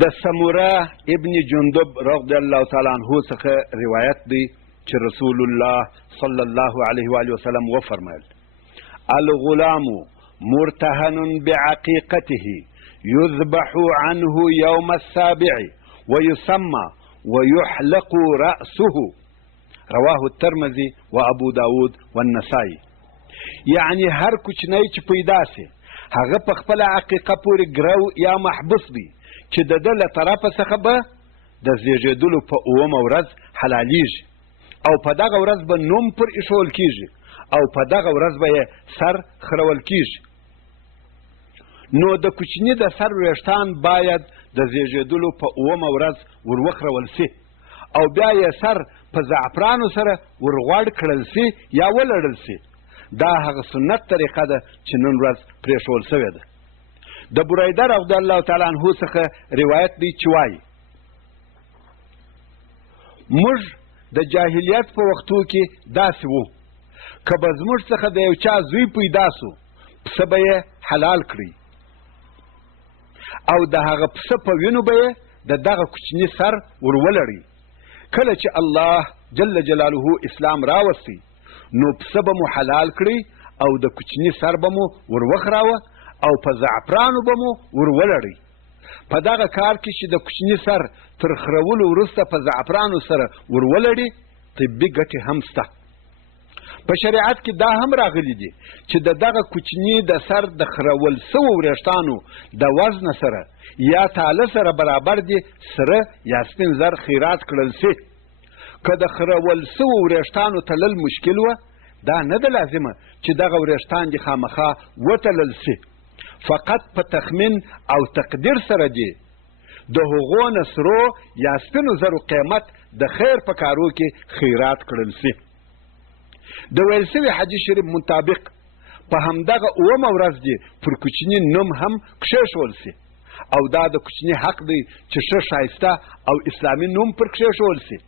د سموره ابن جندب رضی الله تعالی عنہ څخه روایت دی چې رسول الله صلی الله علیه و آله وسلم وفرمایل: الغلام مرتهن بعقيقته يذبح عنه يوم السابع ويسمى ويحلق رأسه. رواه الترمذي وابو داود والنسائي. یعنی هر کوچنی چې پیدا سي هغه په خپل عقیقه پورې ګرو یا محبوس دی چې د ده له طرفه څخه به د زیږېدلو په 9مه ورځ حلالیږي او په دغه ورځ به نوم پر ایښول کیږي او په دغه ورځ به یې سر خرول کیږي. نو د کوچني د سر ویښتان باید د زیږېدلو په 9مه ورځ وروخرول سي او بیا یې سر په زعفرانو سره ورغوړ کړل سي یا ولړل سي. دا هغه سنت طریقه ده چې نن ورځ پرېښول سوې ده. د بریده رضی الله تعالی عنه څخه روایت دی چې وایي: موږ د جاهلیت په وختو کې داسې وو، که به زموږ څخه د یو چا زوی پیدا سو پسه به یې حلال کړي او د هغه پسه په وینو به یې د دغه کوچني سر ورولړي. کله چې الله جل جلاله اسلام راوستی نو پسه به مو حلال کړي او د کوچني سر به مو وروخراوه او په زعفرانو به مو ورولړي. په دغه کار کې چې د کوچني سر تر خرولو وروسته په زعفرانو سره ورولړي طبي ګټې هم شته. په شریعت کې دا هم راغلی دي چې د دغه کوچني د سر د خرول سوو وریښتانو د وزن سره یا تاله سره برابر دي سره یا سپین زر خیرات کړل سي. که د خرول سوو وریښتانو تلل مشکل وه، دا نه ده لازمه چې دغه وریښتان دي خامخا وتلل سي، فقط په تخمین او تقدیر سره دي د هغو نه سرو یا سپینو زرو قیمت د خیر په کارو کې خیرات کړل سي. د ویل سوي حدیث شریف مطابق په همدغه 9مه ورځ دي پر کوچني نوم هم کښېښول سي او دا د کوچني حق دی چې ښه ښایسته او اسلامي نوم پر کښېښول سي.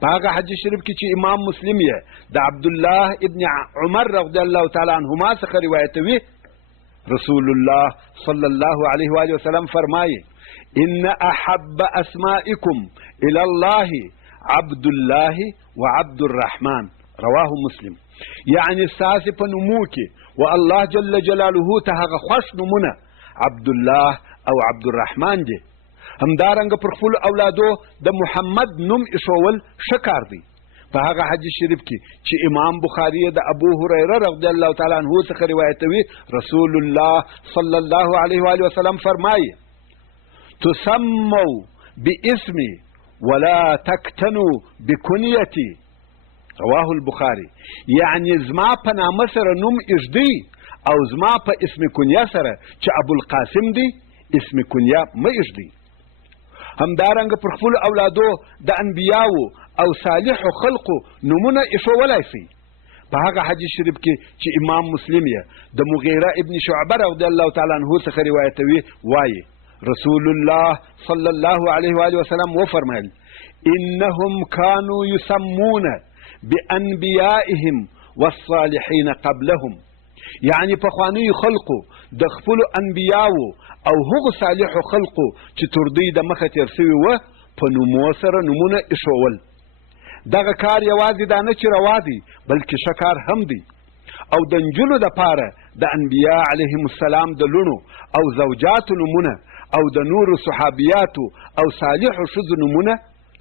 په هغه حدیث شریف کې چې امام مسلم یې د عبدالله ابن عمر رضی الله تعالی عنهما څخه روایتوي، رسول الله صلی الله علیه و آله وسلم فرمایي: ان احب اسمائکم الى الله عبد الله وعبد الرحمن. رواه مسلم. یعنی ستاسې په نومو کې و الله جل جلاله ته هغه خوښ نومونه عبد الله او عبد الرحمن دي. همدارنګه پر خپلو اولادو د محمد نوم ایښول ښه کار دی. په هغه حدیث شریف کې چې امام بخاري د ابو هریره رضی الله تعالی عنه څخه روایتوي، رسول الله صلی الله علیه و آله وسلم فرمایي: تسموا باسمي ولا تکتنوا بکنیتي. رواه البخاري. یعنی زما په نامه سره نوم ایږدئ او زما په اسم کنیه سره چې ابوالقاسم دی اسم کنیه مه ایږدئ. همدارنګه پر خپلو اولادو د انبیاو او صالحو خلقو نومونه ایښودلی سئ. په هغه حدیث شریف کې چې امام مسلم یې د مغیره ابن شعبه رضی الله تعالی عنه څخه روایتوي وایي: رسول الله صلی الله علیه و آله وسلم وفرمایل: انهم كانوا يسمون بانبیائهم والصالحین قبلهم. یعنی پخوانیو خلقو د خپلو انبیاو او هغو صالحو خلقو چې تر دوی د مخه تیر سوي وه په نومو سره نومونه ایښول. دغه کار یوازې دا نه چې روا دی بلکې ښه کار هم دی. او د نجونو دپاره د انبیا علیهم السلام د لوڼو او زوجاتو نومونه او د نورو صحابیاتو او صالحو ښځو نومونه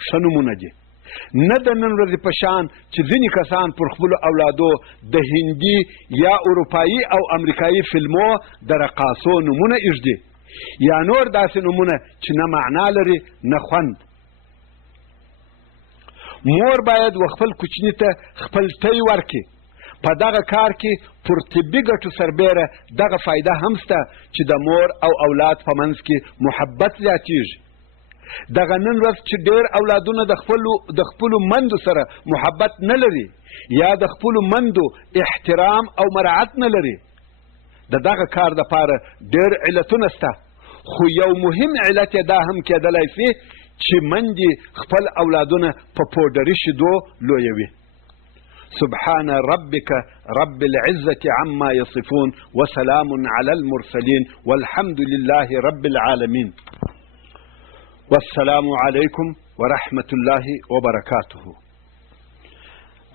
ښه نومونه دي. نه د نن ورځې په شان چې ځینې کسان پر خپلو اولادو د هندي یا اروپایي او امریکایي فلمو د رقاصو نومونه ایږدي یا نور داسې نومونه چې نه معنا لري نه خوند. مور باید و خپل کوچني ته خپل تی ورکړي. په دغه کار کې پر طبي ګټو سربیره دغه فایده هم شته چې د مور او اولاد په منځ کې محبت زیاتیږي. دغه نن ورځ چې ډېر اولادونه د خپلو مندو سره محبت نه لري یا د خپلو مندو احترام او مراعت نه لري، د دغه کار دپاره ډېر علتونه شته، خو یو مهم علت یې دا هم کېدلی سي چې مندې خپل اولادونه په پوډري شیدو لویوي. سبحان ربك رب العزة عما يصفون وسلام على المرسلين والحمد لله رب العالمين. والسلام عليكم ورحمة الله وبركاته.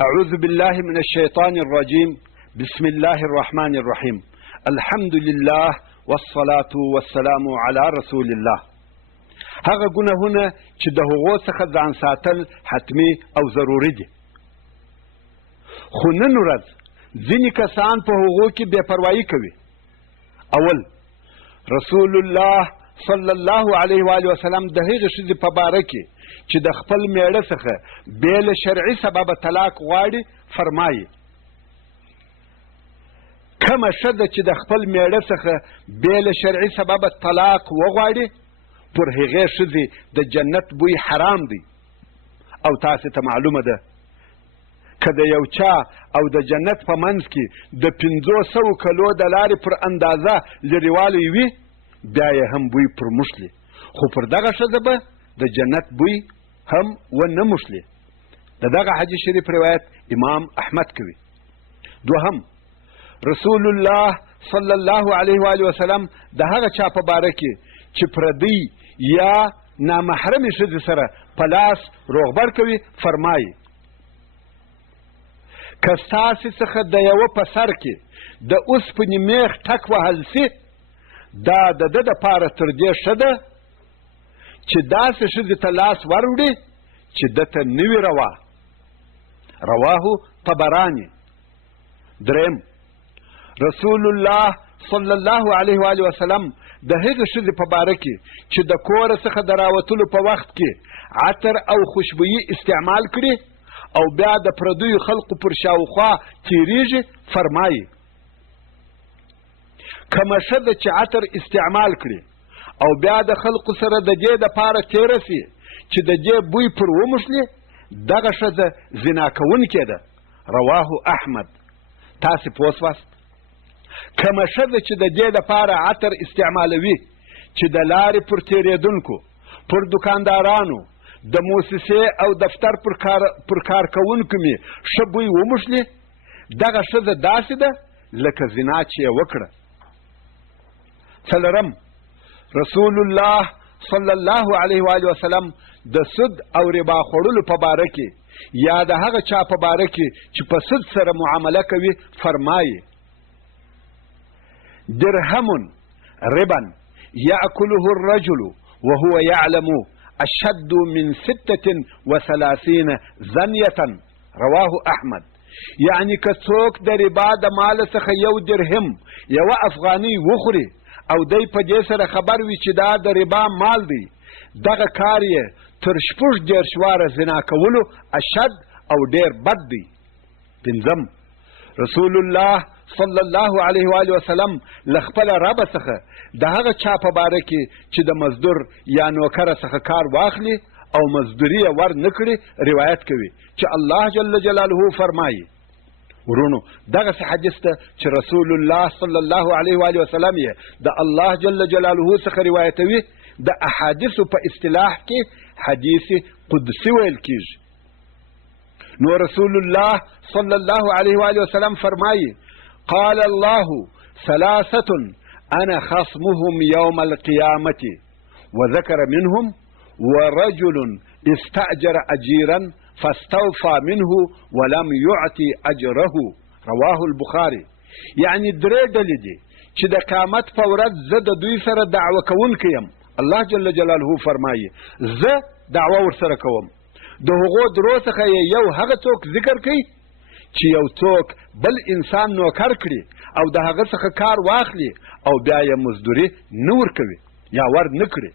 أعوذ بالله من الشيطان الرجيم. بسم الله الرحمن الرحيم. الحمد لله والصلاة والسلام على رسول الله. هغه ګناهونه چې د هغو څخه ځان ساتل حتمي او ضروري دي، خو نن ورځ ځینې کسان په هغو کې بې پروایي کوي. اول، رسول الله صلی الله علیه و آله وسلم د هغې ښځې په باره کې چې د خپل میړه څخه بې له شرعي سببه طلاق غواړي فرمایي: کومه ښځه چې د خپل میړه څخه بې له شرعي سببه طلاق وغواړي، پر هغې ښځې د جنت بوی حرام دی. او تاسې ته معلومه ده که د یو چا او د جنت په منځ کې د 500 کلو د لارې پر اندازه لرېوالی وي، بیا یې هم بوی پر موښلي، خو پر دغه ښځه به د جنت بوی هم ونه موښلي. د دغه حدیث شریف روایت امام احمد کوي. دوهم، رسول الله صلی الله علیه و آله وسلم د هغه چا په باره کې چې پردی یا نامحرمې ښځې سره په لاس روغبر کوي فرمایي: که ستاسې څخه د یوه په سر کې د اوسپنې میخ ټک وهل سي، دا د ده دپاره تر دې ښه ده چې داسې ښځې ته لاس وروړي چې ده ته نه وي روا. رواه طبراني. دریم، رسول الله صلی الله علیه و آله وسلم د هغې ښځې په باره کې چې د کوره څخه د راوتلو په وخت کې عطر او خوشبويي استعمال کړي او بیا د پردیو خلقو پر شاوخوا تیریږي فرمایي: کومه ښځه چې عطر استعمال کړي او بیا د خلقو سره د دې دپاره تیره سي چې د دې بوی پر وموښلي، دغه ښځه زنا کوونکې ده. رواه احمد. تاسې پوه سواست؟ کومه ښځه چې د دې دپاره عطر استعمالوي چې د لارې پر تیریدونکو، پر دکاندارانو، د موسسې او دفتر پر کارکوونکو مې ښه بوی وموښلي، دغه ښځه داسې ده لکه زنا چې یې وکړه. څلورم، رسول الله صلی الله علیه و آله وسلم د سود او ربا خوړلو په باره کې یا د هغه چا په باره کې چې په سود سره معامله کوي فرمایي: درهم ربا یأکله الرجل وهو یعلم اشد من 36 زنیة. رواه احمد. یعنی که څوک د ربا د مال څخه یو درهم، یوه افغانۍ وخوري او دی په دې سره خبر وي چې دا د ربا مال دی، دغه کار یې تر 36 واره زنا کولو اشد او ډیر بد دی. پنځم، رسول الله صلی الله علیه و آله وسلم له خپله ربه څخه د هغه چا په باره کې چې د مزدور یا نوکره څخه کار واخلي او مزدوري یې ور نه کړي روایت کوي چې الله جل جلاله فرمایي. ورونو، دغسې حدیث ته چې رسول الله صلی الله علیه و آله وسلم یې د الله جل جلاله څخه روایتوي، د احادیثو په اصطلاح کې حدیث قدسی ویل کیږي. نو رسول الله صلی الله علیه و آله وسلم فرمایي: قال الله 3 انا خصمهم يوم القيامة وذكر منهم ورجل استأجر أجيرا فاستوفى منه ولم يعطي أجره. رواه البخاري. یعنی درې ډلې دي چې د قیامت په ورځ زه د دوی سره دعوه کوونکی یم. الله جل جلاله فرمایي: زه دعوه ورسره کوم. د هغو درو څخه یو هغه څوک ذکر کوي چې یو څوک بل انسان نوکر کړي او د هغه څخه کار واخلي او بیا یې مزدوري نه ورکوي یا ور نه کړي.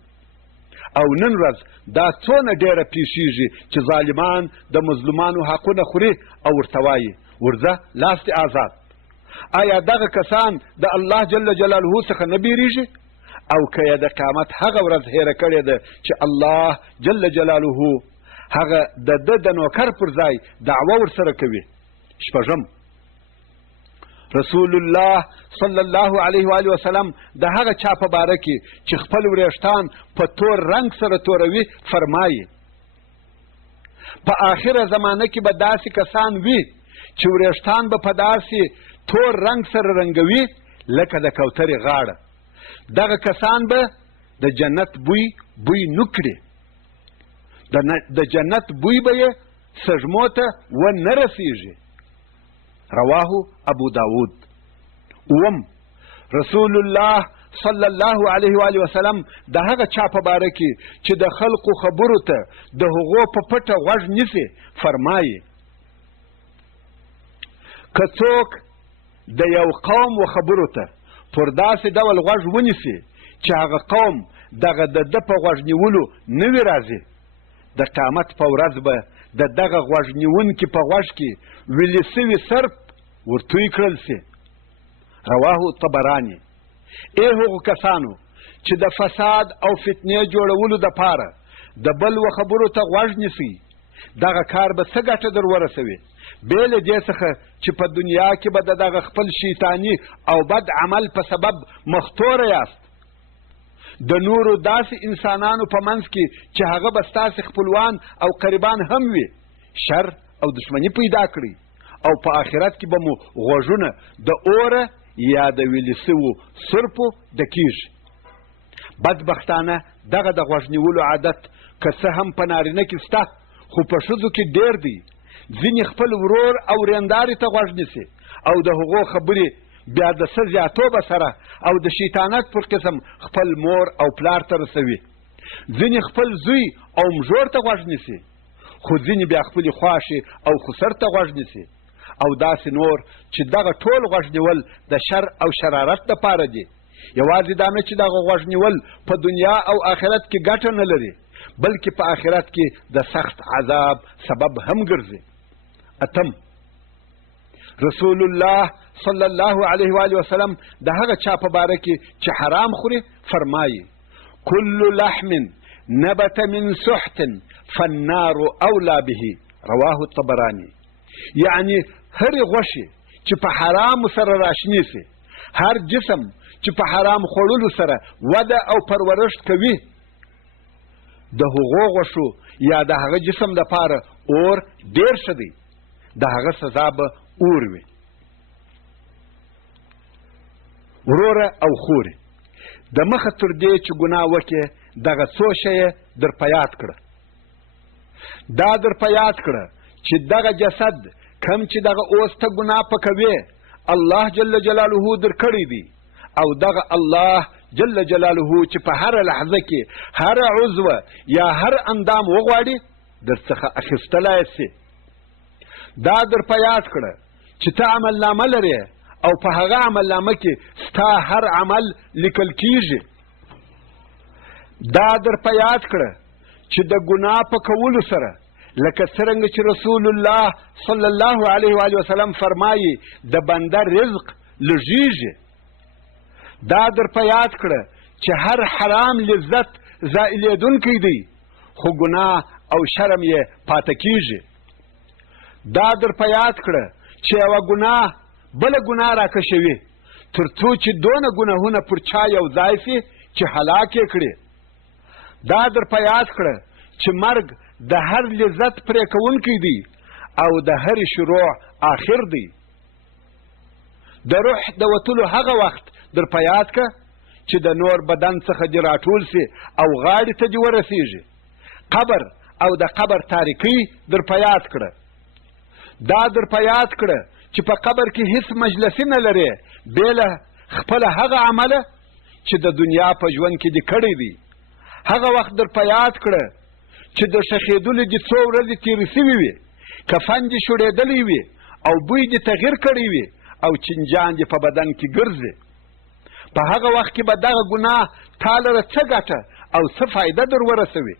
او نن ورځ دا څونه ډیره پیښیږي چې ظالمان د مظلومانو حقونه خوري او ورته وایي: ورځه لاس دې آزاد. آیا دغه کسان د الله جل جلاله څخه نه بیریږي؟ او که یې د قیامت هغه ورځ هیره کړې ده چې الله جل جلاله هغه د ده د نوکر پر ځای دعوه ورسره کوي. شپږم، رسول الله صلی الله علیه و آله وسلم د هغه چا په باره کې چې خپل وریښتان په تور رنګ سره توروي فرمایي: په آخره زمانه کې به داسې کسان وي چې وریښتان به په داسې تور رنګ سره رنګوي لکه د کوترې غاړه. دغه کسان به د جنت بوی نه کړي. د جنت بوی به یې سږمو ته ونه رسیږي. رواه ابو داود. اوم، رسول الله صلی الله علیه و آله وسلم د هغه چا په باره کې چې د خلقو خبرو ته د هغو په پټه غوږ نیسي فرمایي: که څوک د یو قوم و خبرو ته پر داسې ډول غوږ ونیسي چې هغه قوم دغه د ده په غوږ نیولو نه وي راضي، د قیامت په ورځ به د دغه غوږ نیونکي په غوږ کې ویلې سوي سرپ ورتوی کړل سي. رواه طبراني. ای هغو کسانو چې د فساد او فتنې جوړولو دپاره د بل و خبرو ته غوږ نیسئ، دغه کار به څه ګټه در ورسوي بې له دې څخه چې په دنیا کې به د دغه خپل شیطاني او بد عمل په سبب مختوره یاست. د نورو داسې انسانانو په منځ کې چې هغه به ستاسې خپلوان او قریبان هم وي شر او دشمني پیدا کړئ، او په آخرت کې به مو غوږونه د اوره یا د ویلې سوو سرپو ډکیږي. بدبختانه دغه د غوږ نیولو عادت که څه هم په نارینه کې شته، خو په ښځو کې ډېر دی. ځینې خپل ورور او ورېندارې ته غوږ نیسي او د هغو خبرې بیا د څه زیاتوبه سره او د شیطانت پر قسم خپل مور او پلار ته رسوي. ځینې خپل زوی او مژور ته غوږ نیسي، خو ځینې بیا خپلې خواشې او خسر ته غوږ نیسي، او داسې نور چې دغه ټول غوږ نیول د شر او شرارت دپاره دي. یوازې دا نه چې دغه غوږ نیول په دنیا او آخرت کې ګټه نه لري، بلکې په آخرت کې د سخت عذاب سبب هم ګرځي. اتم، رسول الله صلی الله علیه و آله وسلم د هغه چا په باره کې چې حرام خوري فرمایي: کل لحم نبت من سحت فالنار اولا به. رواه الطبراني. یعنی هر غوښې چې په حرامو سره راشنې سي، هر جسم چې په حرام خوړلو سره وده او پرورشت کوي، د هغو غوښو یا د هغه جسم دپاره اور ډېر ښه دی، د هغه سزا به اور وي. وروره او خورې، د مخه تر دې چې ګناه وکړې دغه څو شیه در په یاد کړه. دا در په یاد کړه چې دغه جسد کم چې دغه اوس ته ګناه پکوي الله جل جلاله در کړی دی، او دغه الله جل جلاله چې په هر لحظه کې هر عضو یا هر اندام وغواړي در څخه اخیستلی سي. دا در په یاد کړه چې ته عمل نامه لرې او په هغه عمل نامه کې ستا هر عمل لیکل کیږي. دا در په یاد کړه چې د ګناه په کولو سره لکه څرنګه چې رسول الله صلی الله علیه و آله وسلم فرمایي د بنده رزق لږیږي. دا در په یاد کړه چې هر حرام لذت زائلیدونکی دی، خو ګناه او شرم یې پاته کیږي. دا در په یاد کړه چې یوه ګناه بله ګناه راکشوي تر څو چې دونه ګناهونه پر چا یو ځای سي چې هلاک یې کړي. دا در په یاد کړه چې مرګ د هر لذت پرې کوونکی دی او د هرې شروع آخر دی. د روح د وتلو هغه وخت در په یاد که چې د نور بدن څخه دې راټول سي او غاړې ته دې ورسیږي. قبر او د قبر تاریکۍ در په یاد کړه. دا در په یاد کړه چې په قبر کې هیڅ مجلسي نه لرې بې له خپله هغه عمله چې د دنیا په ژوند کې دې کړی دی. هغه وخت در په یاد کړه چې د ښخېدلو دې څو ورځې تېرې سوي وي، کفن دې شړېدلی وي او بوی دې تغییر کړی وي او چنجان دې په بدن کې ګرځي. په هغه وخت کې به دغه ګناه تا لره څه ګټه او څه فایده در ورسوي.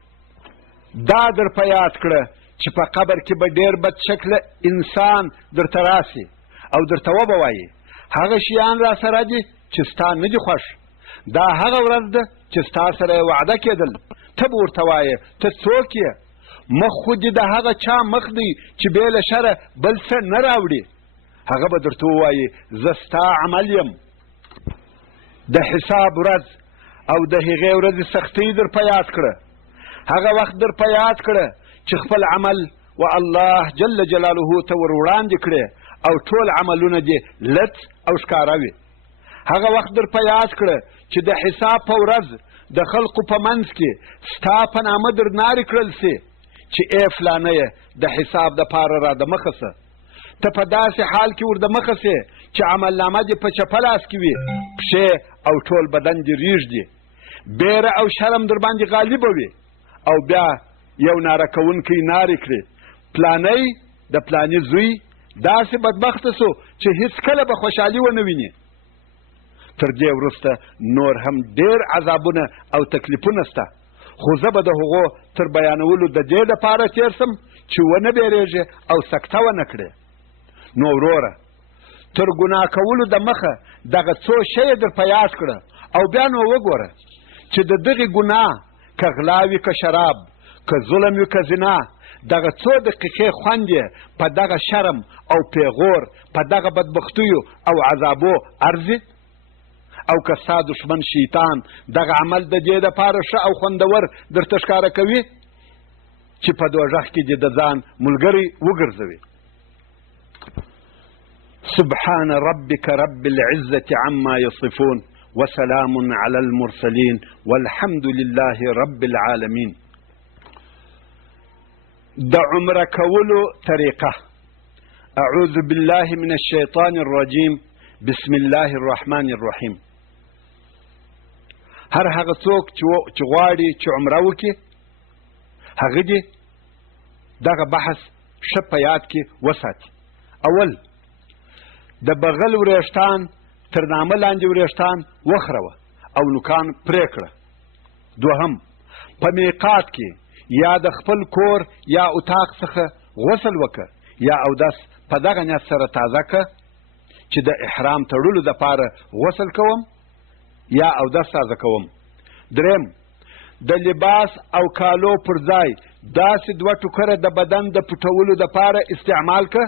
دا در په یاد کړه چې په قبر کې به ډېر بد شکله انسان درته راسي او درته وبه وایي هغه شیان را سره دي چې ستا نه دي خوښ. دا هغه ورځ ده چې ستا سره یې وعده کېدل، ته به ورته وایې ته څوک یې؟ مخ خو دې د هغه چا مخ دی چې بې له شره بل څه نه راوړي. هغه به درته ووایي زه ستا عمل یم. د حساب ورځ او د هغې ورځې سختۍ در په یاد کړه. هغه وخت در په یاد کړه چې خپل عمل و الله جل جلاله ته ور وړاندې کړې او ټول عملونه دې لڅ او ښکاره وي. هغه وخت در په یاد کړه چې د حساب په ورځ د خلقو په منځ کې ستا په نامه در نارې کړل سي چې ای فلانه یې د حساب دپاره را د مخه سه، ته په داسې حال کې ور د مخه سې چې عملنامه دې په چپه لاس کې وي، پښې او ټول بدن دې ریږدي، بیره او شرم در باندې غالبه وي، او بیا یو ناره کوونکی نارې کړي پلانی د پلاني زوی داسې بدبخته سو چې هیڅ کله به خوشحالي ونه ویني. تر دې وروسته نور هم ډېر عذابونه او تکلیفونه سته، خو زه به د هغو تر بیانولو د دې دپاره تېر سم چې ونه بیریږي او سکته ونه کړې. نو وروره تر ګناه کولو د مخه دغه څو شیه در په یاد کړه او بیا نو وګوره چې د دغې ګناه که غلا وي که شراب، که ظلم وي که زنا، دغه څو دقیقې خوند یې په دغه شرم او پیغور، په دغه بدبختیو او عذابو ارزي. او که ستا دشمن شیطان دغه عمل د دې دپاره ښه او خوندور درته ښکاره کوي چې په دوژخ کې دې د ځان ملګری وګرځوي. سبحان ربك رب العزة عما يصفون وسلام على المرسلين والحمد لله رب العالمين. د عمره کولو طریقه: اعوذ بالله من الشیطان الرجیم، بسم الله الرحمن الرحیم. هر هغه څوک چې غواړي چې عمره وکړي هغه دې دغه بحث ښه په یاد کې وساتي. اول، د بغل وریښتان تر نامه لاندې وریښتان وخروه او نوکان پرې کړه. دوهم، په میقات کې یا د خپل کور یا اتاق څخه غسل وکړه یا اودس په دغه نیت سره تازه کړه چې د احرام تړلو دپاره غسل کوم یا اودس تازه کوم. دریم، د لباس او کالو پر ځای داسې دوه ټوکره د بدن د پټولو دپاره استعمال کړه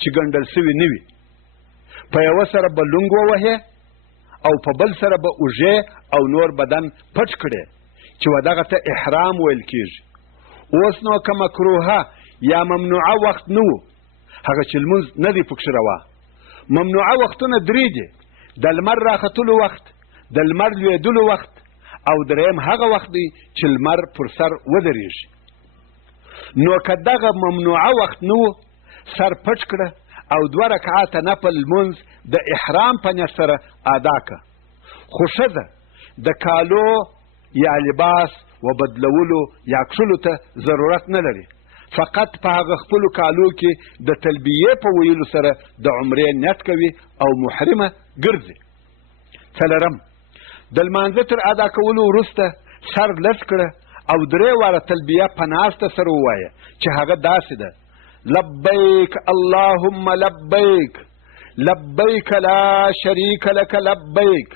چې ګنډل سوي نه وي. په یوه سره به لونګ ووهې او په بل سره به اوږې او نور بدن پټ کړې چې و دغه ته احرام ویل کېږي. اوس نو که مکروهه یا ممنوعه وخت نه و، هغه چې لمونځ نه دی پکښې روا. ممنوعه وختونه درې دي: د لمر راختلو وخت، د لمر لوېدلو وخت، او دریم هغه وخت دی چې لمر پر سر ودرېږي. نو که دغه ممنوعه وخت نه و، سر پټ کړه او 2 رکعاته نفل لمونځ د احرام په نیت سره ادا کړه. خو ښځه د کالو یا لباس و بدلولو یا کښلو ته ضرورت نه لري، فقط په هغه خپلو کالو کې د تلبیې په ویلو سره د عمرې نیت کوي او محرمه ګرځي. څلرم، د لمانځه تر ادا کولو وروسته سر لس کړه او 3 واره تلبیه په ناسته سره ووایه چې هغه داسې ده: لبیک اللهم لبیک، لبیک لا شریک لک لبیک،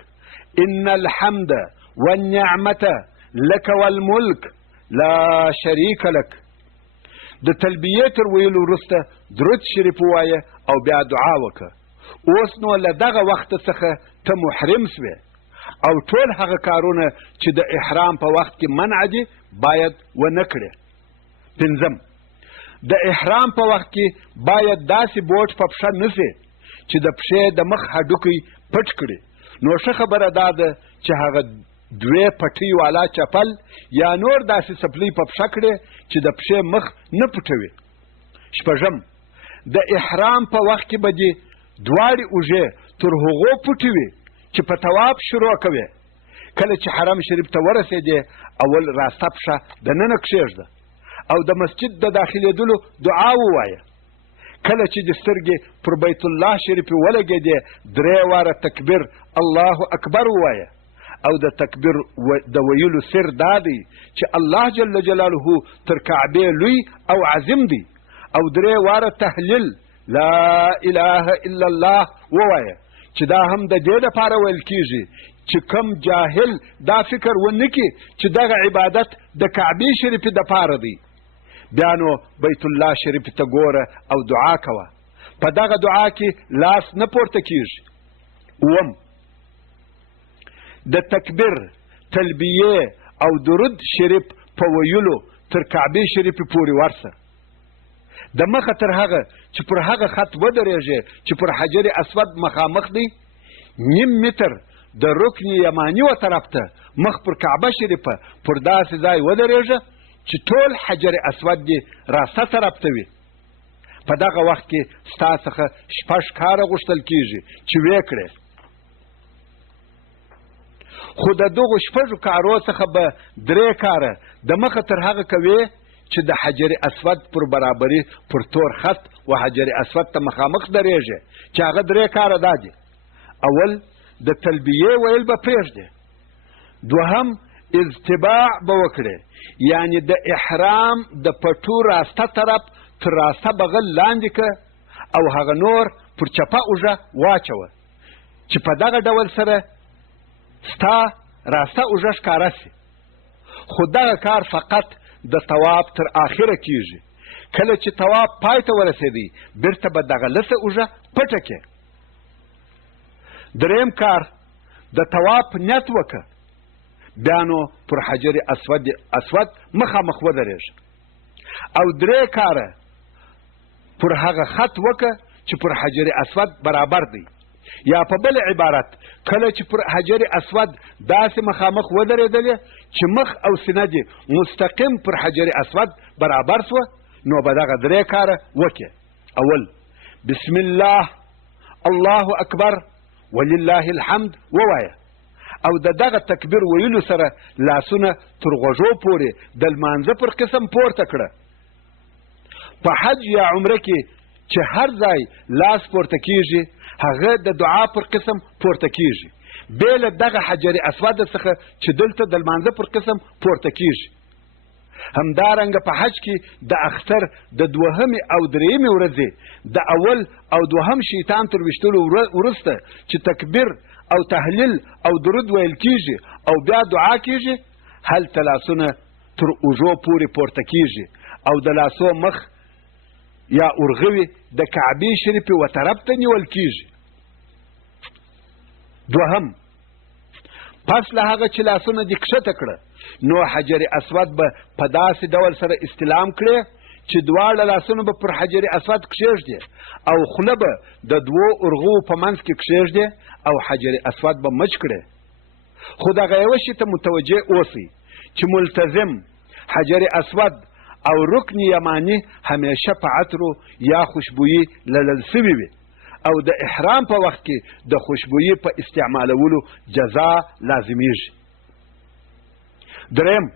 ان الحمد والنعمة لك والملك لا شریک لک. د تلبیې تر ویلو وروسته درود شریف ووایه او بیا دعا وکړه. اوس نو له دغه وخت څخه ته محرم سوې او ټول هغه کارونه چې د احرام په وخت کې منع دي باید ونه کړې. پنځم، د احرام په وخت کې باید داسې بوټ په پښه نسې چې د پښې د مخ هډوکی پټ کړي. نو ښه خبره دا ده چې هغه 2 پټۍ والا چپل یا نور داسې څپلۍ په پښه کړې چې د پښې مخ نه پټوي. شپږم، د احرام په وخت کې به دې 2 اوږې تر هغو پټې وي چې په طواف شروع کوي. کله چې حرم شریف ته ورسېدې اول راسته پښه دننه کښېږده او د مسجد د داخلېدلو دعا ووایه. کله چې د سترګې پر بیت الله شریف ولګېدې 3 واره تکبیر الله اکبر ووایه. او د تکبیر د ویلو سر دا دی چې الله جل جلاله تر کعبې لوی او عظیم دی. او 3 واره تهلیل لا اله الا الله ووایه چې دا هم د دې لپاره ویل کېږي چې کم جاهل دا فکر ونه کړي چې دغه عبادت د کعبې شریفې دپاره دی. بیا نو بیت الله شریف ته ګوره او دعا کوه. په دغه دعا کې لاس نه پورته کېږي. 7، د تکبیر، تلبیې او درود شریف په ویلو تر کعبې شریفې پورې ورسه. د مخه تر هغه چې پر هغه خط ودرېږي چې پر حجر اسود مخامخ دی 1.5 متر د رکن یماني و طرف ته مخ پر کعبه شریفه پر داسې ځای ودرېږه چې ټول حجر اسود دې راسته طرف ته وي، په دغه وخت کې ستا څخه 6 کاره غوښتل کېږي چې ویې کړې. خو د دغو 6 کارو څخه به 3 کاره د مخه تر هغه کوي چې د حجر اسود پر برابري پر تور خط و حجر اسود ته مخامخ درېږي، چې هغه 3 کاره دا دي. اول د تلبیې ویل به پرېږدي، دوهم اضطباع به وکړي، یعنی د احرام د پټو راسته طرف تر راسته بغل لاندې که او هغه نور پر چپه اوږه واچوه، چې په دغه ډول سره ستا راسته اوږه ښکاره سي. خو دغه کار فقط د طواف تر آخره کیږي. کله چې طواف پای ته ورسېدی بیرته به دغه لسه اوږه پټه کې. دریم کار د طواف نیت وکړه، بیا نو پر حجر اسود مخامخ ودرېږه، او 3 کاره پر هغه خط وکړه چې پر حجر اسود برابر دی. یا په بل عبارت کله چې پر حجر اسود داسې مخامخ ودرېدلې چې مخ او سینه دې مستقیم پر حجر اسود برابر سوه، نو به دغه 3 کاره وکړې. اول بسم الله الله اکبر ولله الحمد ووایه، او دغه تکبیر ویلو سره لاسونه تر غوږو پورې د لمانځه پر قسم پورته کړه. په حج یا عمره کې چې هر ځای لاس پورته کیږي هغه د دعا پر قسم پورته کیږي، بې له دغه حجر اسود څخه چې دلته د لمانځه پر قسم پورته کیږي. همدارنګه په حج کې د اختر د 2مې او 3مې ورځې د اول او 2هم شیطان تر ویشتلو وروسته چې تکبیر او تحلیل او درود ویل کیږي او بیا دعا کیږي، هلته لاسونه تر اوږو پورې پورته کیږي او د لاسو مخ یا ارغوي د کعبې شریفې و طرف ته نیول کیږي. دوهم، پس له هغه چې لاسونه دې کښته کړه نو حجر اسود به په داسې ډول سره استلام کړې چې دواړه لاسونه به پر حجر اسود کښېږدي او خوله به د 2 ارغو په منځ کې کښېږدي او حجر اسود به مچ کړي. خو دغه یوه شي ته متوجه اوسئ چې ملتزم حجر اسود او رکن یمانی همیشه په عطرو یا خوشبویي للل سوي وي او د احرام په وخت کې د خوشبویي په استعمالولو جزا لازمیږي. دریم،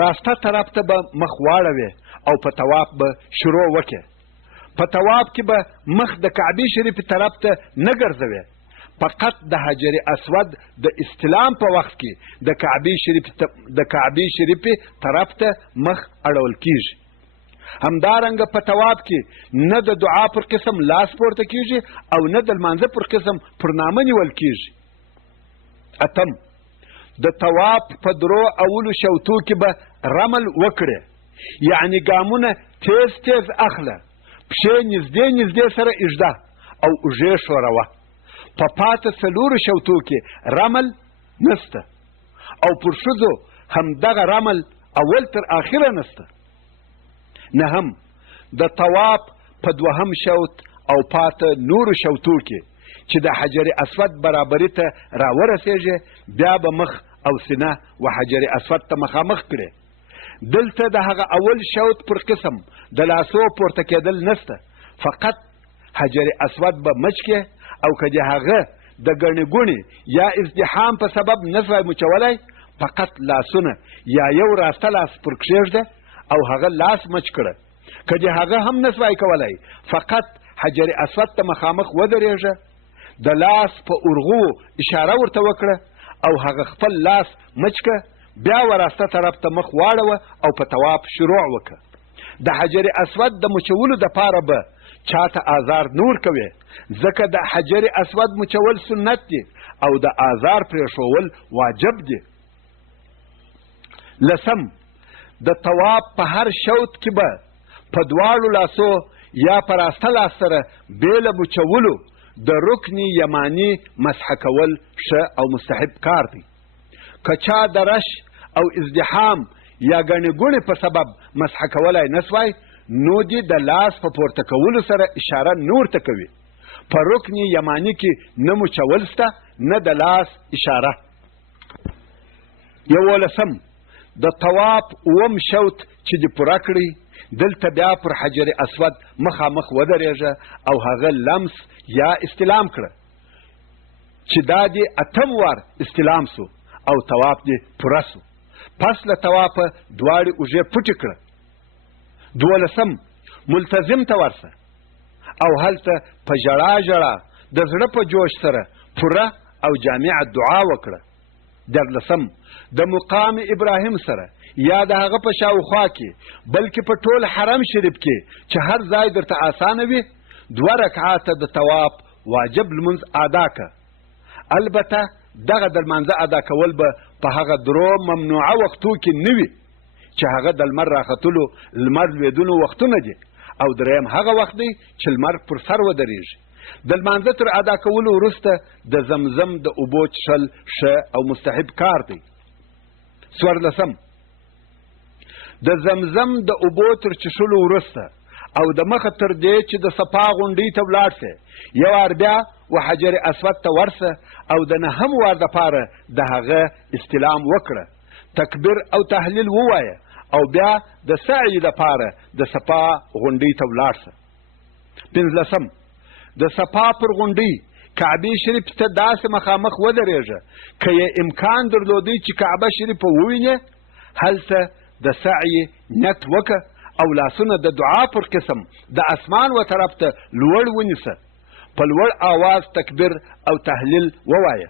راسته طرف ته به مخ واړوي او په طواف به شروع وکړي. په طواف کې به مخ د کعبې شریفې طرف ته نه ګرځوي، فقط د حجر اسود د استلام په وخت کې د کعبې شریفې طرف ته مخ اړول کیږي. همدارنګه په طواف کې نه د دعا پر قسم لاس پورته کیږي او نه د لمانځه پر قسم پر نامه نیول کیږي. اتم، د طواف په 3 اولو شوطو کې به رمل وکړي، یعنی ګامونه تیز تیز اخله، پښې نږدې سره اږده او اوږې ښوروه. په پاته 4 شوطو کې رمل نسته او پر ښځو همدغه رمل اول تر آخره نسته. نهم، د طواف په 2هم شوط او پاته نورو شوطو کې چې د حجر اسود برابري ته راورسېږي بیا به مخ او سینه و حجر اسود ته مخامخ کړي. دلته د هغه اول شوط پر قسم د لاسو پورته کېدل نسته، فقط حجر اسود به مچ کې او که د هغه د ګڼې ګوڼې یا ازدحام په سبب نسوای مچولی، فقط لاسونه یا یو راسته لاس پر کښېږده او هغه لاس مچ کړه. که د هغه هم نسوای کولی، فقط حجر اسود ته مخامخ ودرېږه، د لاس په ارغو اشاره ورته وکړه او هغه خپل لاس مچ که، بیا وراسته طرف ته مخ واړوه او په طواف شروع وکړه. د حجر اسود د مچولو دپاره به چاته آزار نور کوي، ځکه د حجر اسود مچول سنت دی او د آزار پرېښول واجب دی. لسم، د طواف په هر شوط کې به په 2 لاسو یا په راسته لاس سره بې له مچولو د رکن یمانی مسح کول ښه او مستحب کار دی. که چا د رش او ازدحام یا ګڼې ګوڼې په سبب مسح کولی نسوای، نو دې د لاس په پورته کولو سره اشاره نور ته کوي. په رکن یمانی کې نه مچول سته نه د لاس اشاره. 11، د طواف اوم شوط چې دې پوره کړي دلته بیا پر حجر اسود مخامخ ودرېږه او هغه لمس یا استلام کړه چې دا دې اتم وار استلام سو او طواف دې پوره سو. پس له طوافه دواړې اوږې پټې کړه. 12 ملتزم ته ورسه او هلته په ژړا ژړا د زړه په جوش سره پوره او جامعه دعا وکړه. 13 د مقام ابراهیم سره یا د هغه په شاوخوا کې بلکې په ټول حرم شریف کې چې هر ځای درته اسانه وي 2 رکعاته د طواف واجب لمونځ ادا که. البته دغه د لمانځه ادا کول به په هغه درو ممنوعه وختو کې نه وي چې هغه د لمر راختلو لمر لوېدلو وختونه دي او دریم هغه وخت دی چې لمر پر سر ودرېږي. د لمانځه تر ادا کولو وروسته د زمزم د اوبو څښل ښه او مستحب کار دی. 14 د زمزم د اوبو تر څښلو وروسته او د مخه تر دې چې د صفا غونډۍ ته ولاړ سې یو وار بیا و حجر اسود ته ورسه او د 9 وار دپاره د هغه استلام وکړه. تکبیر او تحلیل ووایه او بیا د سعی دپاره د صفا غونډۍ ته ولاړ سه. 15 د صفا پر غونډۍ کعبې شریف ته داسې مخامخ ودرېږه که یې امکان درلودی چې کعبه شریفه ووینې هلته د سعی نیت وکه او لاسونه د دعا پر قسم د اسمان و طرف ته لوړ ونیسه. په لوړ آواز تکبیر او تحلیل ووایه.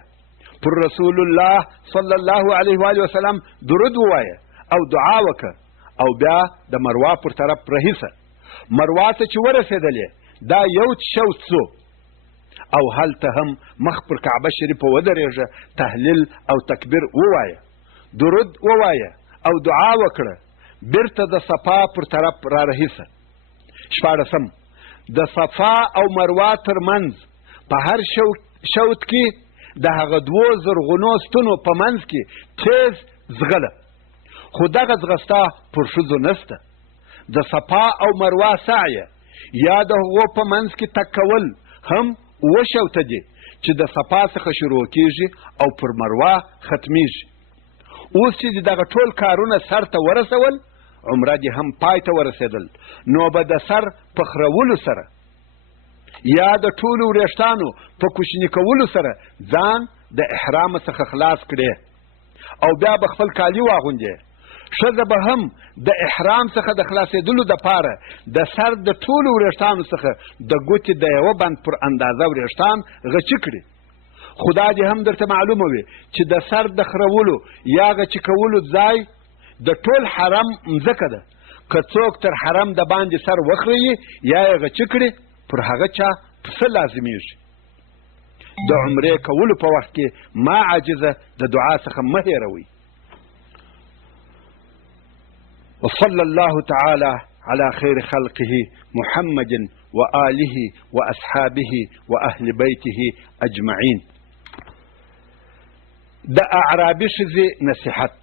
پر رسول الله صلی الله علیه و آله وسلم درود ووایه او دعا وکه او بیا د مروه پر طرف رهیسه. مروه ته چې ورسېدلې دا یو شوط سو او هلته هم مخ پر کعبه شریفه ودرېږه تحلیل او تکبیر ووایه درود ووایه او دعا وکړه بیرته د صفا پر طرف را رهیسه. 14 د صفا او مروه ترمنځ په هر شوط کې د هغه 2 زرغونو ستنو په منځ کې تیز ځغله خو دغه ځغستا پر ښځو نسته. د صفا او مروه سعیه یا د هغو په منځ کې تک کول هم 2 شوطه دي چې د صفا څخه شروع کیږي او پر مروه ختمیږي. اوس چې دغه ټول کارونه سر ته ورسول عمره دې هم پای ته ورسېدل نو به د سر په خرولو سره یا د ټولو وریښتانو په کوچني کولو سره ځان د احرام څخه خلاص کړې او بیا به خپل کالي واغوندې. ښځه به هم د احرام څخه د خلاصېدلو دپاره د سر د ټولو وریښتانو څخه د ګوتې د یوه بند پر اندازه وریښتان غچي کړي. خدا دې هم درته معلومه وي چې د سر د خرولو یا غچي کولو ځای د ټول حرم مځکه ده. که څوک تر حرم د باندې سر وخريي یا یې غچي کړي پر هغه چا پسه لازمیږي. د عمرې کولو په وخت کې ما عاجزه د دعا څخه مه هېروئ. وصلى الله تعالى على خير خلقه محمد وآله وأصحابه وأهل بيته أجمعين. د اعرابي ښځې نصيحت.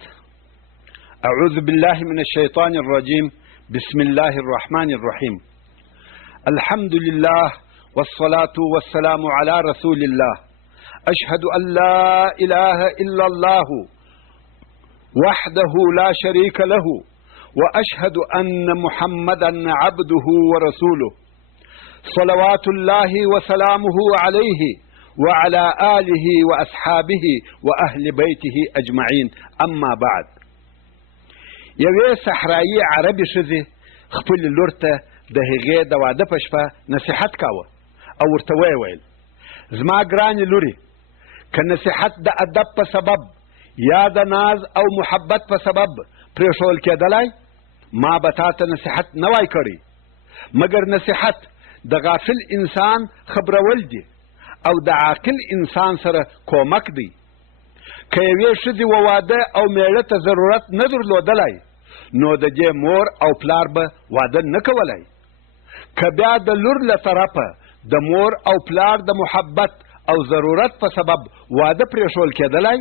أعوذ بالله من الشيطان الرجيم. بسم الله الرحمن الرحيم. الحمد لله والصلاة والسلام على رسول الله. أشهد أن لا إله إلا الله وحده لا شريك له وأشهد أن محمدا عبده ورسوله صلوات الله وسلامه عليه وعلى آله وأصحابه وأهل بيته أجمعين. أما بعد. یوې صحرایي عربي ښځې خپل لور ته د هغې د واده په شپه نصیحت کاوه او ورته ویې ویل زما ګرانې لورې که نصیحت د ادب په سبب یا د ناز او محبت په سبب پرېښول کېدلی ما به تا ته نصیحت نه وای کړی مګر نصیحت د غافل انسان خبرول دي او د عاقل انسان سره کومک دی. که یوې ښځې و واده او میړه ته ضرورت نه درلودلی نو د دې مور او پلار به واده نه کولی. که بیا د لور له طرفه د مور او پلار د محبت او ضرورت په سبب واده پرېښول کېدلی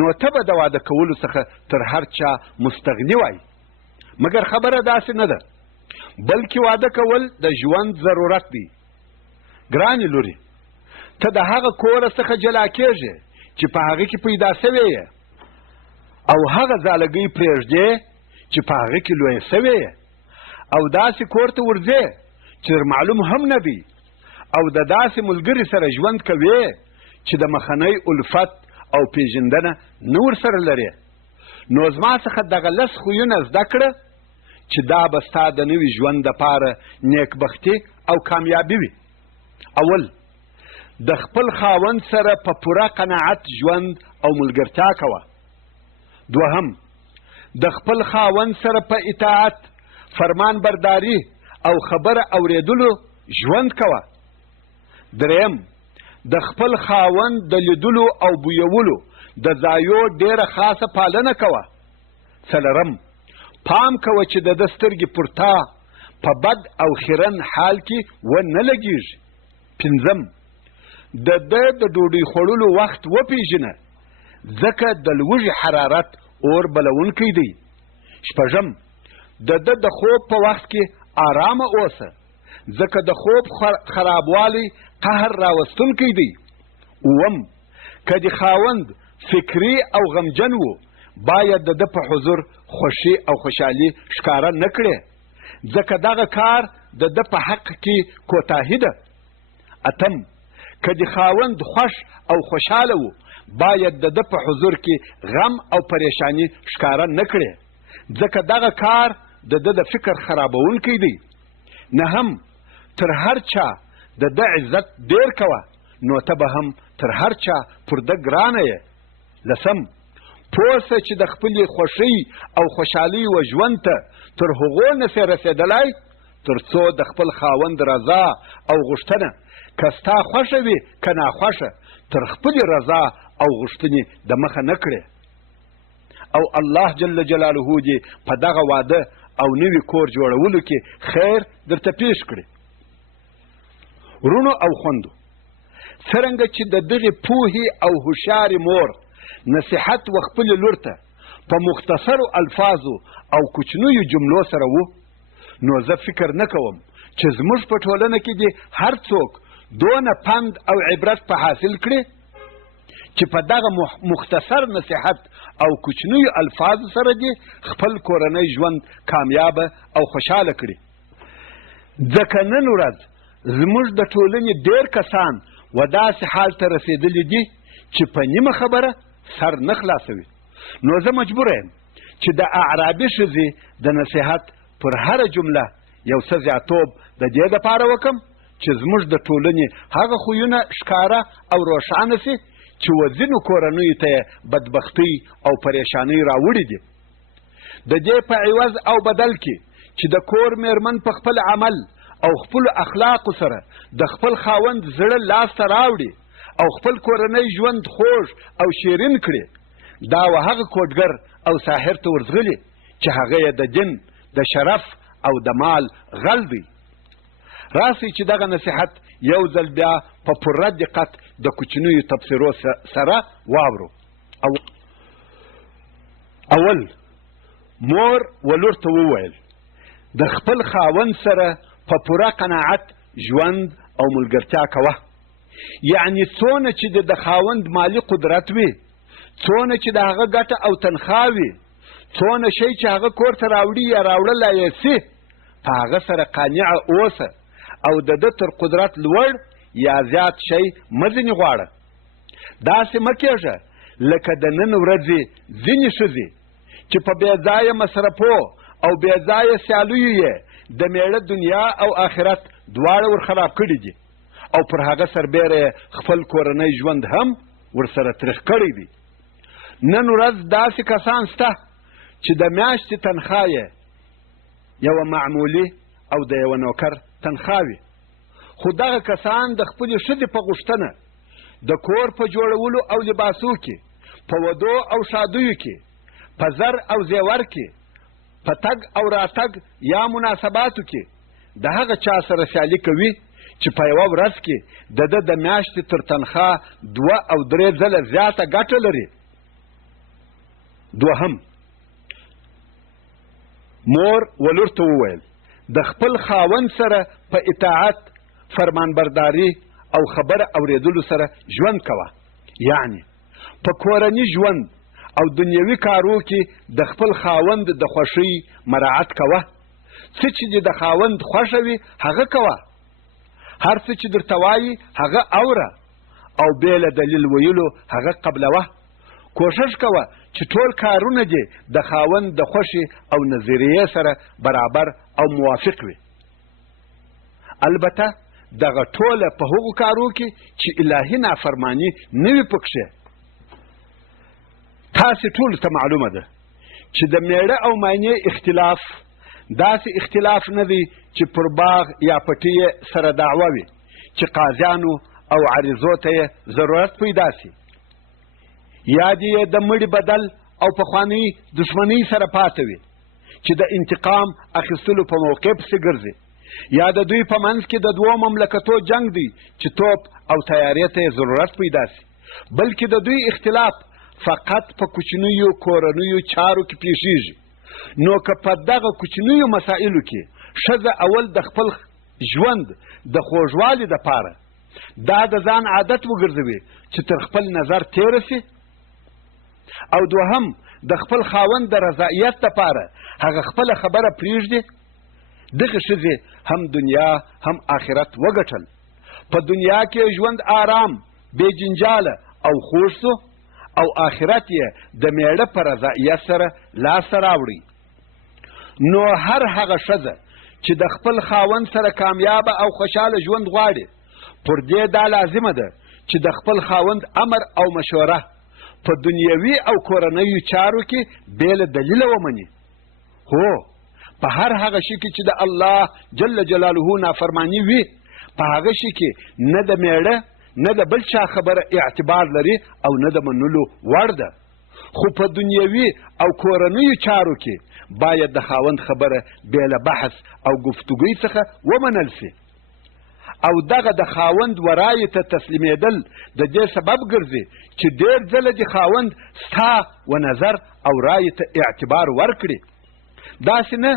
نو ته به د واده کولو څخه تر هر چا مستغني وای. مګر خبره داسې نه ده بلکې واده کول د ژوند ضرورت دی. ګرانې لورې ته د هغه کوره څخه جلا کېږې چې په هغه کې پیدا سوې یې او هغه ځالګۍ پرېږدې چې په هغه کې لویه سوې او داسې کور ته ورځې چې معلوم هم نه دی او د داسې ملګري سره ژوند کوې چې د مخنۍ الفت او پیژندنه نه ورسره لرې نو زما څخه دغه لس خویونه زده کړه چې دا به ستا د نوي ژوند دپاره نیکبختي او کامیابي وي اول د خپل خاوند سره په پوره قناعت ژوند او ملګرتیا کوه دوهم د خپل خاوند سره په اطاعت فرمان برداری او خبره اوریدلو ژوند کوه دریم د خپل خاوند د لیدلو او بویولو د ځایو ډیره خاصه پالنه کوه څلورم پام کوه چې د ده سترګې پر تا په بد او خیرن حال کې ونه لګیږي پنځم د ده د ډوډۍ خوړلو وخت وپیژنه ځکه د لوږې حرارت اور بلونکی دی شپږم د ده د خوب په وخت کې آرامه اوسه ځکه د خوب خرابوالی قهر راوستونکی دی اووم که د خاوند فکري او غمجن و باید د ده په حضور خوښي او خوشحالي ښکاره نه کړې ځکه دغه کار د ده په حق کې کوتاهي ده اتم که د خاوند خوښ او خوشحاله و باید د ده په حضور کې غم او پریشانی ښکاره نه کړې ځکه دغه کار د ده د فکر خرابونکی دی نهم تر هر چا د ده عزت ډیر کوه نو ته به هم تر هر چا پر ده ګرانه یې لسم پوه سه چې د خپلې خوښۍ او خوشحالۍ و ژوند ته تر هغو نسې رسېدلی تر څو د خپل خاوند رضا او غوښتنه که ستا خوښه وي که ناخوښه تر خپلې رضا او غوښتنې د مخه نه کړې او الله جل جلاله دې په دغه واده او نوي کور جوړولو کې خیر درته پیش کړي ورونو او خوندو څرنګه چې د دغې پوهې او هوښیارې مور نصیحت و خپلې لور ته په مختصرو الفاظو او کوچنیو جملو سره و نو زه فکر نه کوم چې زموږ په ټولنه کې دې هر څوک دونه پند او عبرت په حاصل کړي چې په دغه مختصر نصیحت او کوچنیو الفاظو سره دې خپل کورنی ژوند کامیابه او خوشحاله کړي ځکه نن ورځ زموږ د ټولنې ډېر کسان و داسې حال ته رسېدلي دي چې په نیمه خبره سر نه خلاصوي نو زه مجبوره یم چې د اعرابي ښځې د نصیحت پر هره جمله یو څه زیاتوب د دې دپاره وکم چې زموږ د ټولنې هغه خویونه ښکاره او روښانه سي چې وځینو کورنیو ته یې بدبختۍ او پریشانۍ راوړي دي د دې په عوض او بدل کې چې د کور میرمن په خپل عمل او خپل اخلاقو سره د خپل خاوند زړه لاسته راوړي او خپل کورنی ژوند خوږ او شیرین کړي دا و هغه کوډګر او ساحر ته ورځغلي چې هغه یې د دین د شرف او د مال غل دی راسي چې دغه نصیحت یو ځل بیا په پوره دقت د کوچنیو تبصرو سره واورو اول مور ولور ته وویل د خپل خاوند سره په پوره قناعت ژوند او ملګرتیا کوه یعنی څونه چې د خاوند مالی قدرت وي څونه چې د هغه ګټه او تنخوا وي څونه شی چې هغه کور ته راوړي یا راوړلی یې سي په هغه سره قانعه اوسه او د ده تر قدرت لوړ یا زیات شی مه ځینې غواړه داسې مه کېږه لکه د نن ورځې ځینې ښځې چې په بېځایه مصرفو او بېځایه سیالیو یې د میړه دنیا او آخرت دواړه ورخراب کړي دي او پر هغه سربیره خپل کورنی ژوند هم ورسره تریخ کړی دی نن ورځ داسې کسان شته چې د میاشتې تنخوا یې یوه معمولي او د یوه نوکر تنخوا وي خو دغه کسان د خپلې ښځې په غوښتنه د کور په جوړولو او لباسو کې په ودو او شادیو کې په زر او زیور کې په تګ او راتګ یا مناسباتو کې د هغه چا سره سیالي کوي چې په یوه ورځ کې د ده د میاشتې تر تنخوا 2 او 3 ځله زیاته ګټه لري دوهم مور ولور ته وویل د خپل خاوند سره په اطاعت فرمانبرداري او خبره اوریدلو سره ژوند کوه یعنی په کورني ژوند او دنیوي کارو کې د خپل خاوند د خوښۍ مراعات کوه. څه چې د خاوند خوښه وي هغه کوه. هر څه چې درته وایي هغه اوره او بې له دلیل ویلو هغه قبلوه. کوښښ کوه چې ټول کارونه دې د خاوند د خوښې او نظریې سره برابر او موافق وي. البته دغه ټوله په هغو کارو کې چې الهي نافرماني نه وي پکښې. تاسې ټولو ته معلومه ده چې د میړه او ماینې اختلاف داسې اختلاف نه دی چې پر باغ یا پټي سره دعوه وي چې قاضیانو او عریضو ته یې ضرورت پیدا سي. یا دې د مړي بدل او پخوانۍ دشمنۍ سره پاته وي چې د انتقام اخیستلو په موقع پسې ګرځي. یا د دوی په منځ کې د دوو مملکتو جنگ دی چې توپ او تیارې ته یې ضرورت پیدا سي. بلکې د دوی اختلاف فقط په کوچنیو کورنیو چارو کې پیښیږي. نو که په دغه کوچنیو مسایلو کې ښځه اول د خپل ژوند د خوږوالي دپاره دا د ځان عادت وګرځوي چې تر خپل نظر تېره سي، او دوهم د خپل خاوند د رضایت دپاره هغه خپله خبره پرېږدي، دغه ښځې هم دنیا هم آخرت وګټل. په دنیا کې ژوند آرام بې جنجاله او خوږ سو، او آخرت یې د میړه په رضایت سره لاسته راوړي. نو هر هغه ښځه چې د خپل خاوند سره کامیابه او خوشحاله ژوند غواړي، پر دې دا لازمه ده چې د خپل خاوند امر او مشوره په دنیوي او کورنیو چارو کې بې له دلیله ومني. هو، په هر هغه شي کې چې د الله جل جلاله نافرماني وي، په هغه شي کې نه د میړه نه د بل چا خبره اعتبار لري او نه د منلو وړ ده. خو په دنیوي او کورنیو چارو کې باید د خاوند خبره بې له بحث او گفتگوی څخه ومنل سي، او دغه د خاوند ورایې ته تسلیمېدل د دې سبب ګرځي چې ډېر ځله د خاوند ستا و نظر او رایې ته اعتبار ورکړي. داسې نه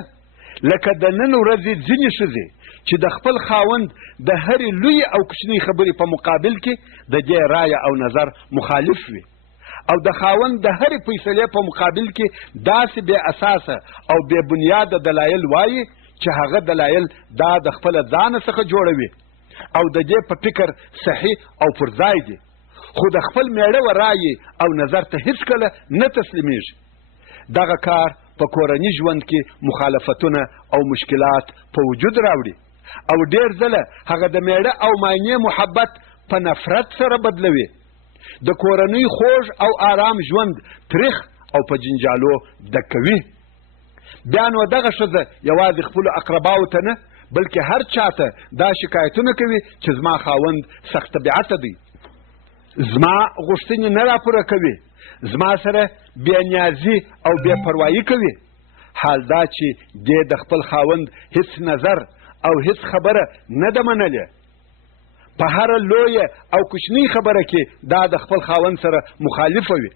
لکه د نن ورځې ځینې ښځې چې د خپل خاوند د هرې لوی او کوچنۍ خبرې په مقابل کې د دې رایه او نظر مخالف وي، او د خاوند د هرې فیصلې په مقابل کې داسې بې اساسه او بې بنیاده دلایل وایي چې هغه دلایل دا د خپله ځانه څخه جوړوي او د دې په فکر صحیح او پر ځای دي، خو د خپل میړه و رایې او نظر ته هیڅکله نه تسلیمیږي. دغه کار په کورني ژوند کې مخالفتونه او مشکلات په وجود راوړي، او ډېر ځله هغه د میړه او ماینې محبت په نفرت سره بدلوي. د کورنۍ خوږ او آرام ژوند تریخ او په جنجالو ډکوي. بیا نو دغه ښځه یوازې خپلو اقرباو ته نه بلکې هر چاته دا شکایتونه کوي چې زما خاوند سخت طبیعته دی، زما غوښتنې نه راپوره کوي، زما سره بې نیازي او بې پروایي کوي. حال دا چې دې د خپل خاوند هیڅ نظر او هیڅ خبره نه ده منلې. په هره لویه او کوچنۍ خبره کې دا د خپل خاوند سره مخالفه وي.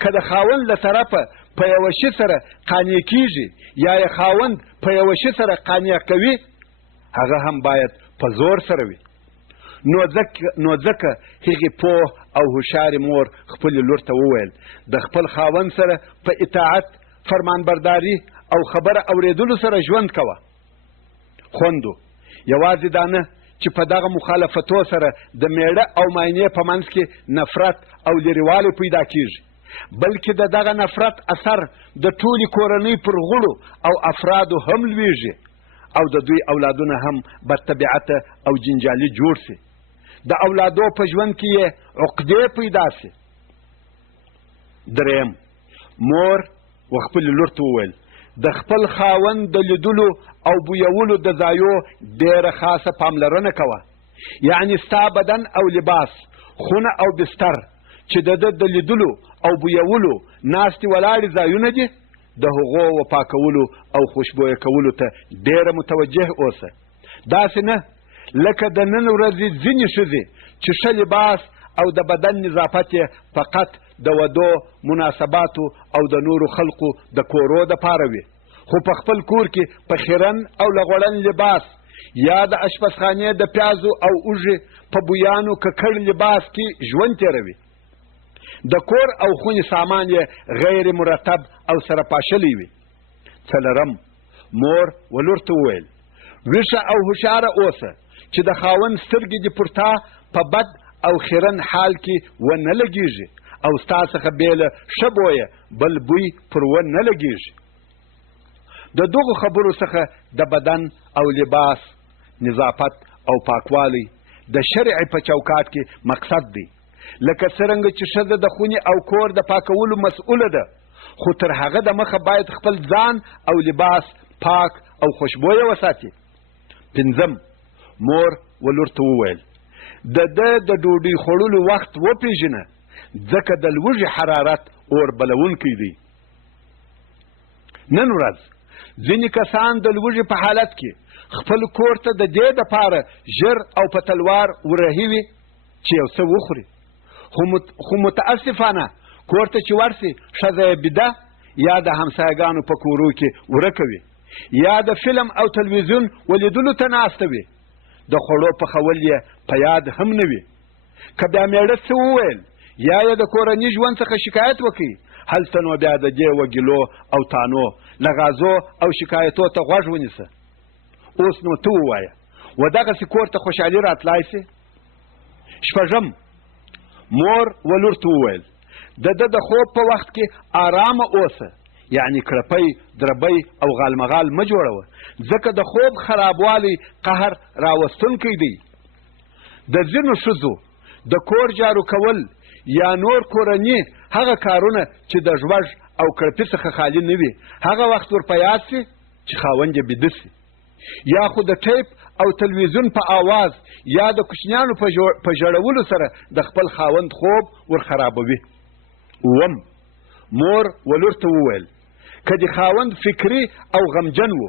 که د خاوند له طرفه په یوه شي سره قانع کیږي یا یې خاوند په یوه شي سره قانع کوي، هغه هم باید په زور سره وي. نو ځکه هغې پوه او هوښیارې مور خپلې لور ته وویل د خپل خاوند سره په اطاعت، فرمانبرداري او خبره اورېدلو سره ژوند کوه. خوندو، یوازې دا نه چې په دغه مخالفتو سره د میړه او ماینې په منځ کې نفرت او لرېوالی پیدا کیږي، بلکې د دغه نفرت اثر د ټولې کورنۍ پر غړو او افرادو هم لویږي، او د دوی اولادونه هم بدطبیعته او جنجالي جوړ سي. د اولادو په ژوند کې یې عقدې پیدا سي. دریم، مور و خپلې لور ته وویل د خپل خاوند د لیدلو او بویولو د ځایو ډېره خاصه پاملرنه کوه. یعنې ستا بدن او لباس، خونه او بستر چې د ده د لیدلو او بویولو ناستې ولاړې ځایونه دي، د هغو و پاکولو او خوشبویه کولو ته ډېره متوجه اوسه. داسې نه لکه د نن ورځې ځینې ښځې چې ښه لباس او د بدن نظافت یې فقط د ودو، مناسباتو او د نورو خلقو د کورو دپاره وي، خو په خپل کور کې په خیرن او لغوړن لباس یا د اشپزخانې د پیازو او اوږې په بویانو ککړ لباس کې ژوند تېروي. د کور او خونې سامان یې غیر مرتب او سره پاشلی وي. څلرم، مور ولور ته وویل ویښه او هوښیاره اوسه چې د خاوند سترګې دې پر تا په بد او خیرن حال کې ونه لګېږي او ستا څخه بې له ښه بویه بل بوی پر ونه لګېږي. د دغو خبرو څخه د بدن او لباس نظافت او پاکوالی د شرع په چوکاټ کې مقصد دی. لکه څرنګه چې ښځه د خونې او کور د پاکولو مسؤله ده، خو تر هغه د مخه باید خپل ځان او لباس پاک او خوشبویه وساتي. پنځم، مور ولور ته وویل د ډوډۍ خوړلو وخت وپیژنه، ځکه د لوږې حرارت اور بلونکی دی. نن ورځ ځینې کسان د لوږې په حالت کې خپل کور ته د دې دپاره ژر او په تلوار ورهي وي چې یو څه وخوري، خو متاسفانه کور ته چې ورسي ښځه یې بیده یا د همسایګانو په کورو کې ورکه وي یا د فلم او تلویزیون ولیدلو ته ناسته وي. د خوړو پخول یې په یاد هم نه وي. که بیا میړه څه وویل یا یې د کورني ژوند څخه شکایت وکړي، هلته نو بیا د دې وګیلو او تانو لغازو او شکایتو ته غوږ ونیسه. اوس نو ته ووایه و دغسې کور ته خوشحالي راتلای سي؟ شپږم، مور ولور ته وویل د خوب په وخت کې آرامه اوسه، یعنی کړپۍ دربۍ او غالمغال مه جوړوه، ځکه د خوب خرابوالی قهر راوستونکی دی. د ځینو ښځو د کور جارو کول یا نور کورني هغه کارونه چې د ژوږ او کړپي څخه خالي نه وي، هغه وخت ور په یاد سي چې خاوند یې بیده سي، یا خو د ټیپ او تلویزیون په آواز یا د کوچنیانو په ژړولو سره د خپل خاوند خوب ور خرابوي. اووم، مور ولور ته وویل که د خاوند فکري او غمجن و،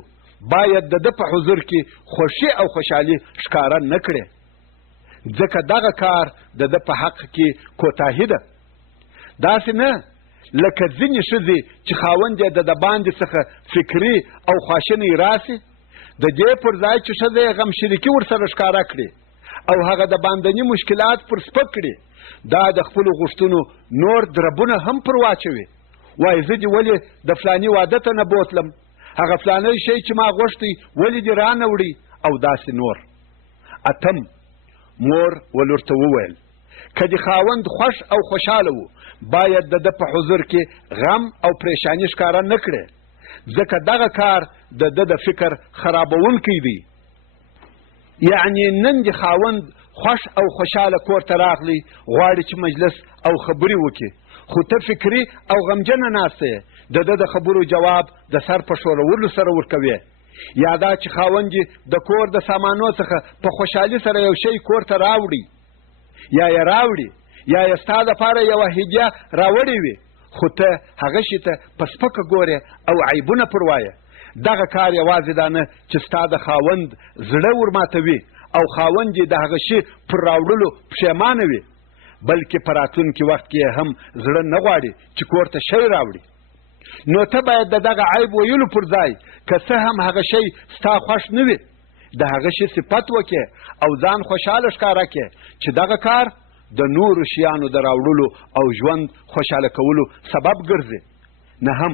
باید د ده په حضور کې خوښي او خوشحالي ښکاره نه کړې، ځکه دغه کار د ده په حق کې کوتاهي ده. داسې نه لکه ځینې ښځې چې خاوند یې د باندې څخه فکري او خواشینی راسي، د دې پر ځای چې ښځه یې غم شریکي ورسره ښکاره کړي او هغه د باندني مشکلات پر سپک کړي، دا د خپلو غوښتنو نور دربونه هم پر واچوي. وایي زه دې ولې د فلاني واده ته نه بوتلم، هغه فلانی شی چې ما غوښتی ولې دې رانه وړي او داسې نور. اتم، مور ولور ته وویل که د خاوند خوښ او خوشحاله و، باید د ده په حضور کې غم او پریشانی ښکاره نه کړي، ځکه دغه کار د ده د فکر خرابونکی دی. یعنی نن د خاوند خوښ او خوشحاله کور ته راغلی، غواړي چې مجلس او خبرې وکړي، خو ته فکري او غمجنه ناسته یې، د ده د خبرو جواب د سر په ښورولو سره ورکوې، یا دا چې خاوند د کور د سامانو څخه په خوشحالي سره یو شی کور ته راوړي یا یې راوړي یا یې ستا دپاره یوه هدیه راوړې وي، خو ته هغه شي ته په سپکه ګورې او عیبونه پر وایه. دغه کار یوازې دا نه چې ستا د خاوند زړه ورماتوي او خاوند یې د هغه شي پر راوړلو پښیمانه وي، بلکې په راتلونکي وخت کې هم زړه نه غواړي چې کور ته شی راوړي. نو ته باید د دغه عیب ویلو پر ځای که څه هم هغه شی ستا خوښ نه وي، د هغه شي صفت وکړې او ځان خوشحاله ښکاره کړې چې دغه کار د نورو شیانو د راوړلو او ژوند خوشحاله کولو سبب ګرځي. نهم،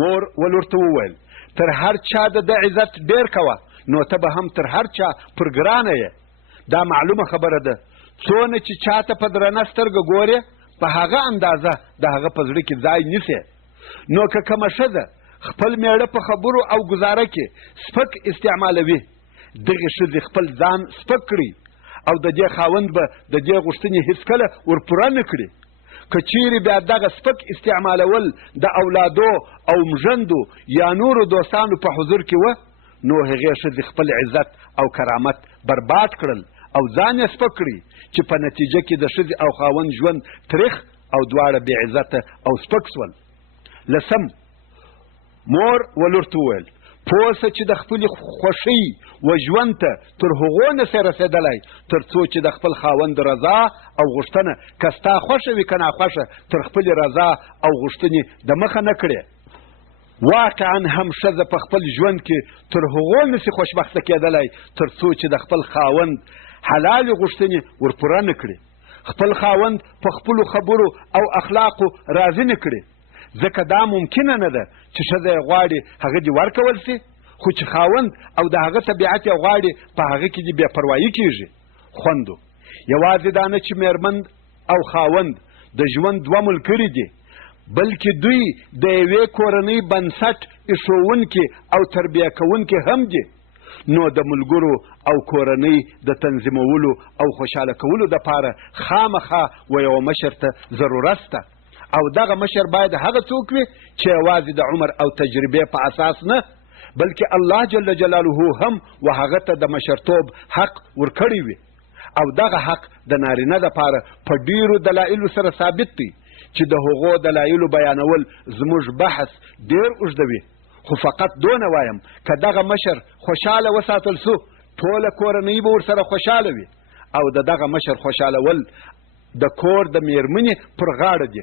مور ولور ته وویل تر هر چا د عزت ډیر کوه، نو ته به هم تر هر چا پر ګرانه یې. دا معلومه خبره ده، څونه چې چاته په درنه سترګه ګورې په هغه اندازه د هغه په زړه کې ځای نیسې. نو که کومه ښځه خپل میړه په خبرو او ګزاره کې سپک استعمالوي، دغې ښځې خپل ځان سپک کړي او د دې خاوند به د دې غوښتنې هیڅکله ورپوره نه کړي. که چیرې بیا دغه سپک استعمالول د اولادو او مژندو یا نورو دوستانو په حضور کې وه، نو هغې ښځې خپل عزت او کرامت برباد کړل او ځان یې سپک کړي، چې په نتیجه کې د ښځې او خاوند ژوند تریخ او دواړه بې عزته او سپک سول. لسم، مور ولور ته وویل پوه سه چې د خپلې خوښۍ و ژوند ته تر هغو نسې رسېدلی تر څو چې د خپل خاوند رضا او غوښتنه که ستا خوښه وي که ناخوښه تر خپلې رضا او غوښتنې د مخه نه کړې. واقعا هم ښځه په خپل ژوند کې تر هغو نسي خوشبخته کېدلی تر څو چې د خپل خاوند حلالې غوښتنې ورپوره نه کړي. خپل خاوند په خپلو خبرو او اخلاقو راضي نه کړي، ځکه دا ممکنه نه ده چې ښځه یې غواړي هغه دې ورکول سي، خو چې خاوند او د هغه طبیعت یې غواړي په هغه کې دې بې پروایي کېږي. خوندو، یوازې دا نه چې میرمن او خاوند د ژوند دوه ملګري دي، بلکې دوی د یوې کورنۍ بنسټ ایښوونکي او تربیه کوونکي هم دي. نو د ملګرو او کورنۍ د تنظیمولو او خوشحاله کولو دپاره خامخا و یوه مشر ته ضرورت شته، او دغه مشر باید هغه څوک وي چې یوازې د عمر او تجربې په اساس نه، بلکې الله جل جلاله هم و هغه ته د مشرتوب حق ورکړی وي. او دغه حق د نارینه دپاره په ډیرو دلایلو سره ثابت دی چې د هغو دلایلو بیانول زموږ بحث ډیر اوږدوي. خو فقط دونه وایم که دغه مشر خوشحاله وساتل سو، ټوله کورنۍ به ورسره خوشحاله وي، او د دغه مشر خوشحالول د کور د میرمنې پر غاړه دي.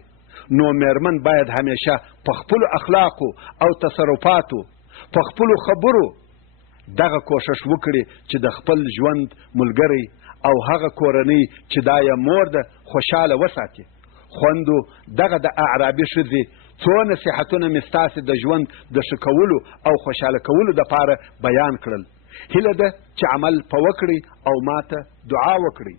نو میرمن باید همیشه په خپلو اخلاقو او تصرفاتو، په خپلو خبرو دغه کوشش وکړي چې د خپل ژوند ملګری او هغه کورنۍ چې دا یې مور ده خوشحاله وساتي. خوندو، دغه د اعرابي ښځې څو نصیحتونه مې ستاسې د ژوند د ښه کولو او خوشحاله کولو دپاره بیان کړل. هیله ده چې عمل په وکړئ او ماته دعا وکړئ.